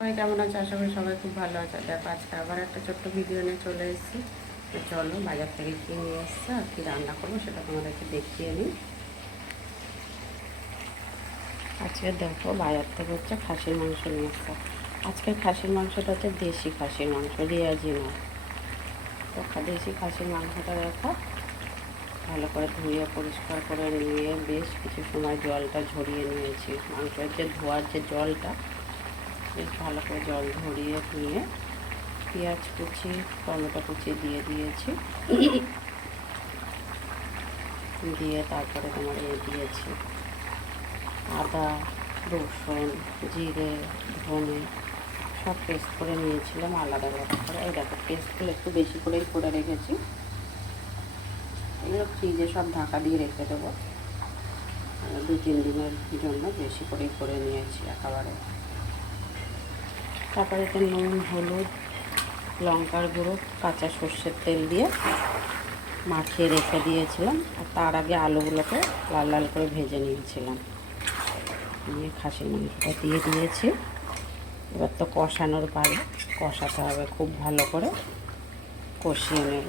সবাই কেমন আছে? আশা করি সবাই খুব ভালো আছে। দেখো আজকে আবার একটা ছোট্ট ভিডিও নিয়ে চলে এসেছি। তো চলো বাজার থেকে কী নিয়ে এসছে আর কী রান্না করবো সেটা তোমাদেরকে দেখিয়ে নিই। আজকে দেখো বাজার থেকে হচ্ছে খাসির মাংস নিয়ে এসছে। আজকের খাসির মাংসটা হচ্ছে দেশি খাসির মাংস, রেয়াজি না। তো দেশি খাসির মাংসটা দেখো ভালো করে ধুয়ে পরিষ্কার করে নিয়ে বেশ কিছু সময় জলটা ঝরিয়ে নিয়েছি। মাংসের যে ধোয়ার যে জলটা বেশ ভালো করে জল ঝরিয়ে নিয়ে পেঁয়াজ কুচি টমেটো কুচি দিয়ে দিয়েছি, দিয়ে তারপরে তোমার দিয়েছি আদা রসুন জিরে ধনে সব পেস্ট করে নিয়েছিলাম আলাদা আলাদা করে। এই দেখো পেস্টগুলো একটু বেশি করেই করে রেখেছি। এগুলো ফ্রিজে সব ঢাকা দিয়ে রেখে দেবো 2-3 দিনের জন্য, বেশি করেই করে নিয়েছি একেবারে। তারপরে এতে নুন হলুদ লঙ্কার গুঁড়ো কাঁচা সর্ষের তেল দিয়ে মাখিয়ে রেখে দিয়েছিলাম। আর তার আগে আলুগুলোকে লাল লাল করে ভেজে নিয়েছিলাম, নিয়ে খাসির মাংসটা দিয়ে দিয়েছি। এবার তো কষানোর পালে, কষাতে হবে খুব ভালো করে কষিয়ে নেব।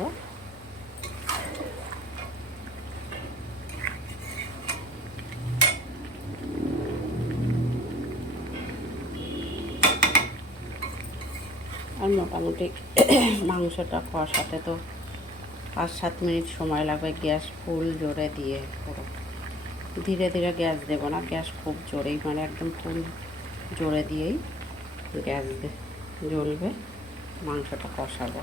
আর মোটামুটি মাংসটা কষাতে তো 5-7 মিনিট সময় লাগবে। গ্যাস ফুল জোরে দিয়ে, পুরো ধীরে ধীরে গ্যাস দেবো না, গ্যাস খুব জোরেই মানে একদম ফুল জোরে দিয়েই গ্যাস জ্বলবে, মাংসটা কষাবো।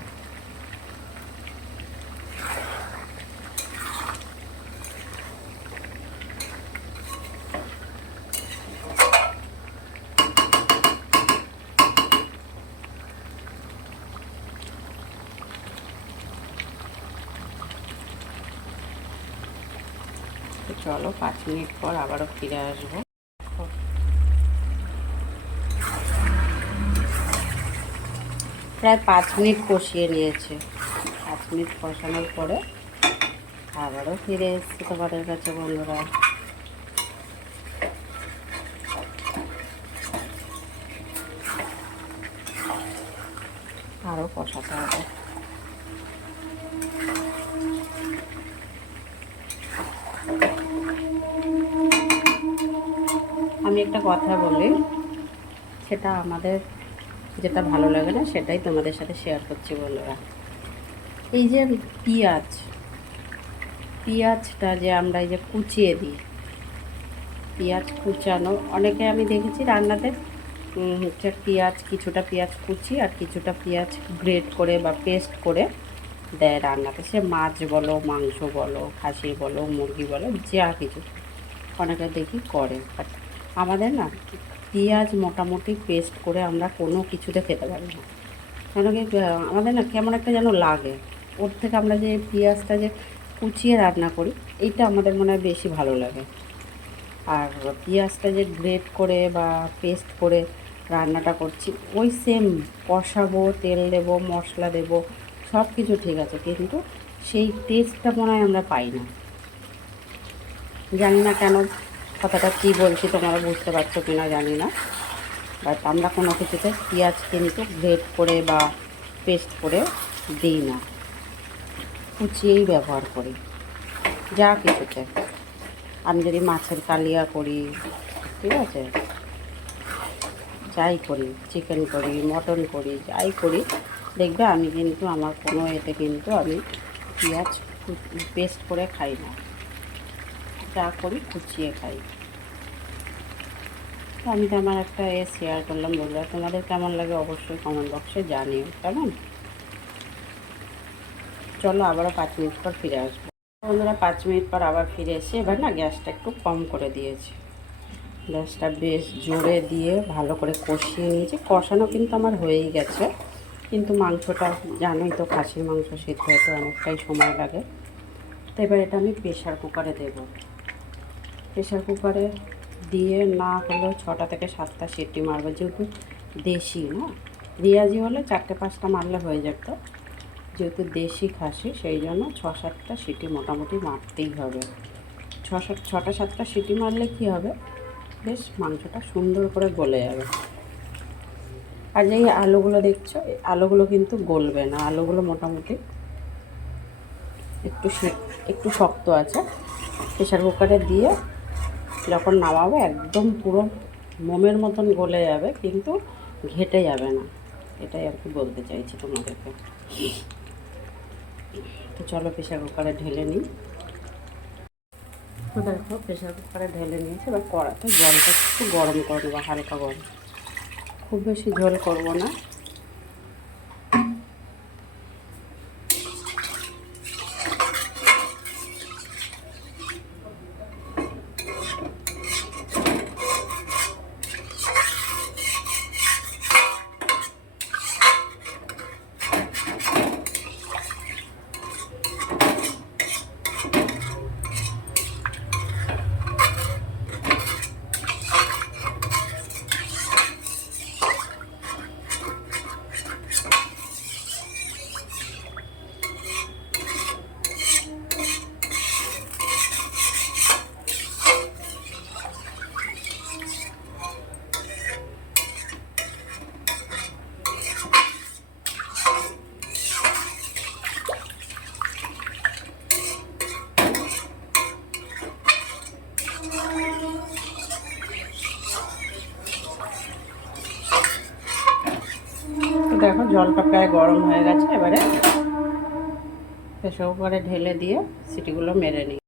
তো চলো 5 মিনিট পর আবারও ফিরে আসবো। প্রায় 5 মিনিট কষিয়ে নিয়েছে। 5 মিনিট কষানোর পরে আবারও ফিরে এসেছি তোমাদের কাছে বন্ধুরা। আরও কষাতে হবে। আমি একটা কথা বলি, সেটা আমাদের যেটা ভালো লাগে না সেটাই তোমাদের সাথে শেয়ার করছি বন্ধুরা। এই যে পেঁয়াজটা যে আমরা এই যে কুচিয়ে দিই, পেঁয়াজ কুচানো অনেকে আমি দেখেছি রান্নাতে হচ্ছে কিছুটা পেঁয়াজ কুচি আর কিছুটা পেঁয়াজ গ্রেট করে বা পেস্ট করে দেয় রান্নাতে। সে মাছ বলো মাংস বলো খাসি বলো মুরগি বলো যা কিছু অনেকে দেখি করে। বাট আমাদের না পেঁয়াজ মোটামুটি পেস্ট করে আমরা কোনো কিছুতে খেতে পারি না। কেন কি আমাদের না কেমন একটা যেন লাগে। ওর থেকে আমরা যে পেঁয়াজটা যে কুচিয়ে রান্না করি এইটা আমাদের মনে হয় বেশি ভালো লাগে। আর পেঁয়াজটা যে গ্রেট করে বা পেস্ট করে রান্নাটা করছি ওই সেম কষাবো, তেল দেবো, মশলা দেবো, সব কিছু ঠিক আছে, কিন্তু সেই টেস্টটা মনে হয় আমরা পাই না। জানি না কেন, কথাটা কী বলছি তোমরা বুঝতে পারছো কি না জানি না। বাট আমরা কোনো কিছুতে পেঁয়াজ কিন্তু গ্রেট করে বা পেস্ট করে দিই না, কুচিয়েই ব্যবহার করি যা কিছুতে। আমি যদি মাছের কালিয়া করি, ঠিক আছে, যাই করি, চিকেন করি মটন করি যাই করি, দেখবে আমি কিন্তু আমার কোনো এতে কিন্তু আমি পেঁয়াজ পেস্ট করে খাই না, যা করি কুচিয়ে খাই। তো আমি তো আমার একটা শেয়ার করলাম বন্ধুরা, তোমাদের কেমন লাগে অবশ্যই কমেন্ট বক্সে জানিও কেমন। চলো আবারও 5 মিনিট পর ফিরে আসবো বন্ধুরা। 5 মিনিট পর আবার ফিরে এসে এবার না গ্যাসটা একটু কম করে দিয়েছি, গ্যাসটা বেশ জোরে দিয়ে ভালো করে কষিয়ে নিয়েছি। কষানো কিন্তু আমার হয়েই গেছে, কিন্তু মাংসটা জানোই তো খাসির মাংস সিদ্ধ হতে অনেকটাই সময় লাগে। তো এবার এটা আমি প্রেশার কুকারে দেব। প্রেশার কুকারে দিয়ে না হলেও 6টা থেকে 7টা সিটি মারবো, যেহেতু দেশি না, রিয়াজি হলে 4টে-5টা মারলে হয়ে যেত। যেহেতু দেশি খাসি সেই জন্য 6-7টা সিটি মোটামুটি মারতেই হবে। 6-7টা সিটি মারলে কী হবে, বেশ মাংসটা সুন্দর করে গলে যাবে। আর যে এই আলুগুলো দেখছো, এই আলুগুলো কিন্তু গলবে না, আলুগুলো মোটামুটি একটু শক্ত আছে। প্রেশার কুকারে দিয়ে যখন নামাবো একদম পুরো মোমের মতন গলে যাবে, কিন্তু ঘেটে যাবে না। এটাই আর কি বলতে চাইছি তোমাদেরকে। তো চলো প্রেশার কুকারে ঢেলে নিই। তো দেখো প্রেশার কুকারে ঢেলে নিয়েছি। এবার কড়াতে জলটা একটু গরম করে নেবো, হালকা গরম, খুব বেশি ঝোল করব না। দেখো জলটা প্রায় গরম হয়ে গেছে। এবারে প্রেসার কুকারে ঢেলে দিয়ে সিটিগুলো মেরে নিই।